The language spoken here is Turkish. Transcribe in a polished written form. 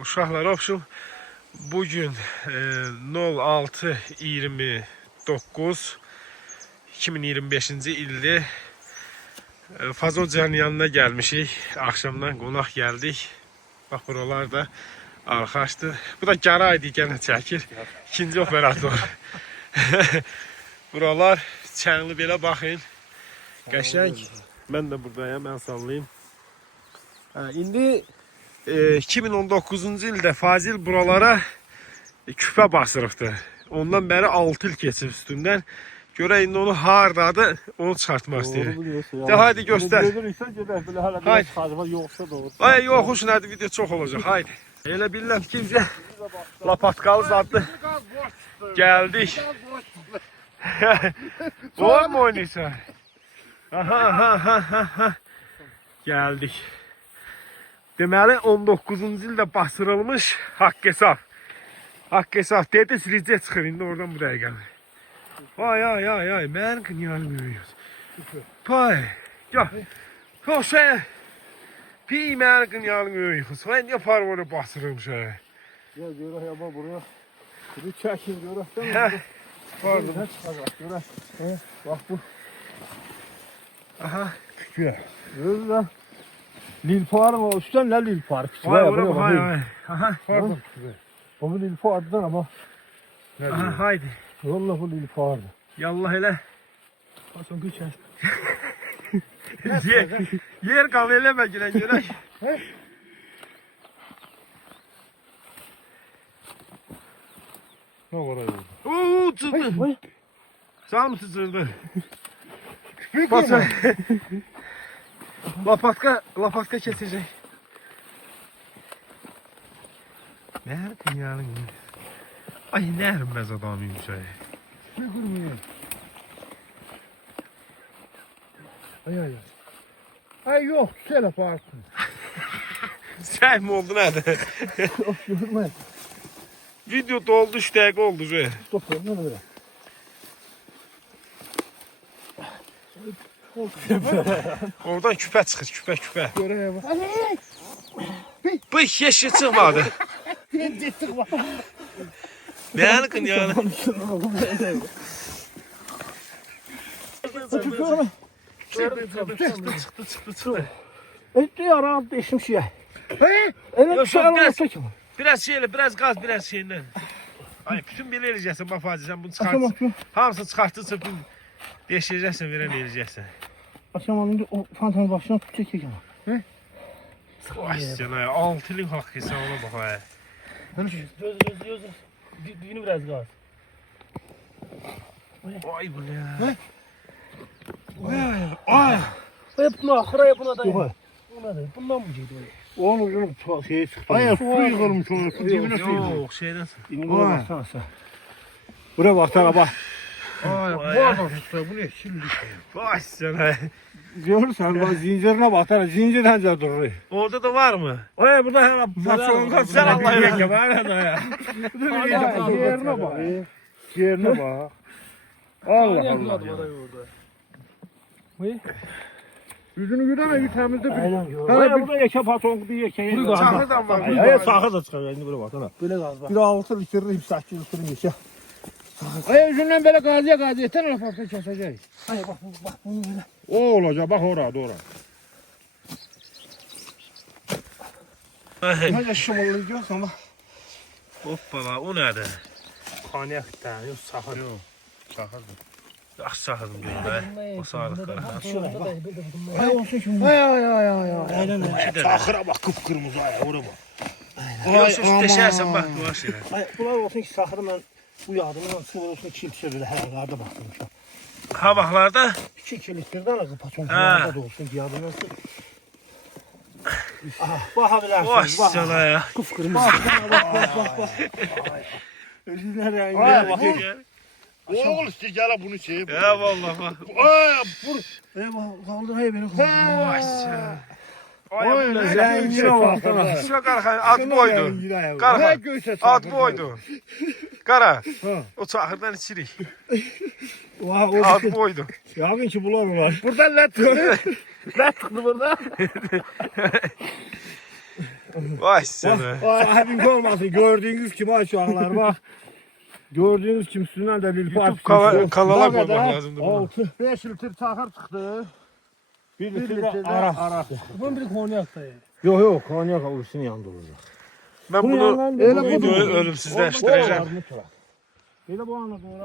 uşaqlar opşum bugün 06-29 2025-ci ildə Fazocanın yanına gəlmişik. Axşamdan qonaq gəldik. Bax buralar da arxaşdır. Bu da Garaydı gənə çəkir. İkinci operator. Buralar çənli belə baxın. Qəşəng. Mən də buradayım, mən sallayayım. İndi 2019-cu ildə Fazil buralara küpə basırıqdır. Ondan bəri 6 il keçib üstündən. Görə indi onu hardadır, onu çıxartmaq istəyir. Haydi göstər. Haydi. Ay yoxuş nədir, video çox olacaq. Haydi. Elə bilirəm ki, lapatkalı zaddır. Gəldik. Oyun mu oynayırsan? Aha. Gəldik. Deməli 19-cu ildə basırılmış haqq hesab. Haqq hesab dedi, sizcə çıxır indi oradan bu dəqiqə. Ay, mən qınyanı görüyoruz. Pay, ya, şey, pi mən qınyanı görüyoruz. Ben niye parvara basırım şey? Ya görək ya buraya. Bir çəkin görək. Pardon. Görək. Bax bu. Aha. Küçük. Görürlər. Lilparı var. Üstən nə lilparı? Hay. Aha. Pardon. Bu lilparıdan ama. Aha, haydi. Vallahi bu lilparı. Yallah elə. Başın geçer. Yer qal eləmə girən görək. Ne var ayolda? Oo, çıktı. Sağ mı sıçırdı? Küçük Basın. Lapatka kesecek. Nerede yani? Ay ne ermez adamıyım şey. Ne kurmuyor? Ay. Ay yok, şöyle yaparsın. Sen mi oldu nerede? Of görmez. Video doldu 3 dakika oldu şey. Stop ne böyle? Oradan küpe çıkır küpe. Göreye bak. Bu yeşil çıkmadı. Beğendin yani. Çıktı. Etti ya rahat değişim şey. Yok, biraz gaz biraz şeyinden. Ay bütün belə eləyəcəksən bax Fazil sən bunu çıxartırsan. Hamısını çıxartırsan bütün deşireceksin verən eləyəcəksən. Akşam alınca o fantanın başına tutacak ama. He? Vay canına 6 ilin haqqı sən ona bax ay. Göz. Düğünü biraz gaz. Vay bu ne? Ay. Yapma, akıra yapına da. Yok. Bundan mı ceydi öyle? Onun ucunu şeye sıktı. Ay su yıkılmış onun su dibine su yıkılmış. Yok şeyden. Buraya baksana sen. Buraya baksana bak. Ay Bu adam tutsa bu ne? Şimdi. vay canına. Görürsen bak zincirine baksana. Zincirden de duruyor. Orada da var mı? Ay burada hemen Patrondan sen Allah'a emanet. Yerine bak. Yerine bak. Allah Allah. Yüzünü göreme bir temizle bir. Aynen burada yeke patron bir yeke. Bunu Çağırdan var. Ay sağır da çıkar şimdi böyle baksana. Böyle gaz bak. Bir altı bitirir 8 bitirir yeke. Ay yüzünden böyle gaz yeter o patron kesecek. Ay bak bunu böyle. O olacak bak orada. Hadi şımarlayacağız ama. Hoppala o nerede? Konyak da yok sahır. Yok. Sağırdım. Ah sağırdım diyorum be. O sağırlıkları. Ay olsun şimdi. Ay. Aynen öyle. Sahıra bak kıpkırmızı ay oraya bak. Yok sus deşersen bak bu şeyler. Ay bunlar olsun ki sahırı ben bu yağdığımdan sıvı olsun ki çift şöyle her garda baktım şu an. Havaklarda 2 litreden akı patron da olsun ki yağdığımdan sıvı. Aha bakabilirsiniz. Vay sana ya. Kıpkırmızı. Bak. Özünler rengi bak. Oğul işte gel bunu şey. Ya vallahi bak. Ay bur. Kaldır hay beni kaldır. Vay sana. Ay rengine bak. Şuna qarxan ad boydu. Qarxan ad boydu. Qara. O çaxırdan içirik. Ad boydu. Yağın ki bular var. Burada let. Ne çıktı burada? Vay sənə. Sahibin olmasın. Gördüğünüz kimi aşağılar bak. Gördüğünüz kimi üstünden de bir YouTube kanala koymaq lazımdır bunu. 6. 5 litre çakır çıxdı. 1 1 litre litre arak. Bunun bir konyak da ya. Yok yok konyak avlusunu yandırılacak. Mən Bunu bunu yandan- bu videoyu ölümsüzləşdirəcəm. Böyle bu ana doğru.